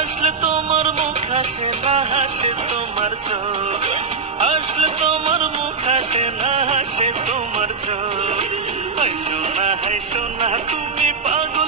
আসলে তোমার মুখ হাসে না হাসে তোমার চোখ, আসলে তোমার মুখ হাসে না হাসে তোমার চোখ। হাসো না তুমি পাগল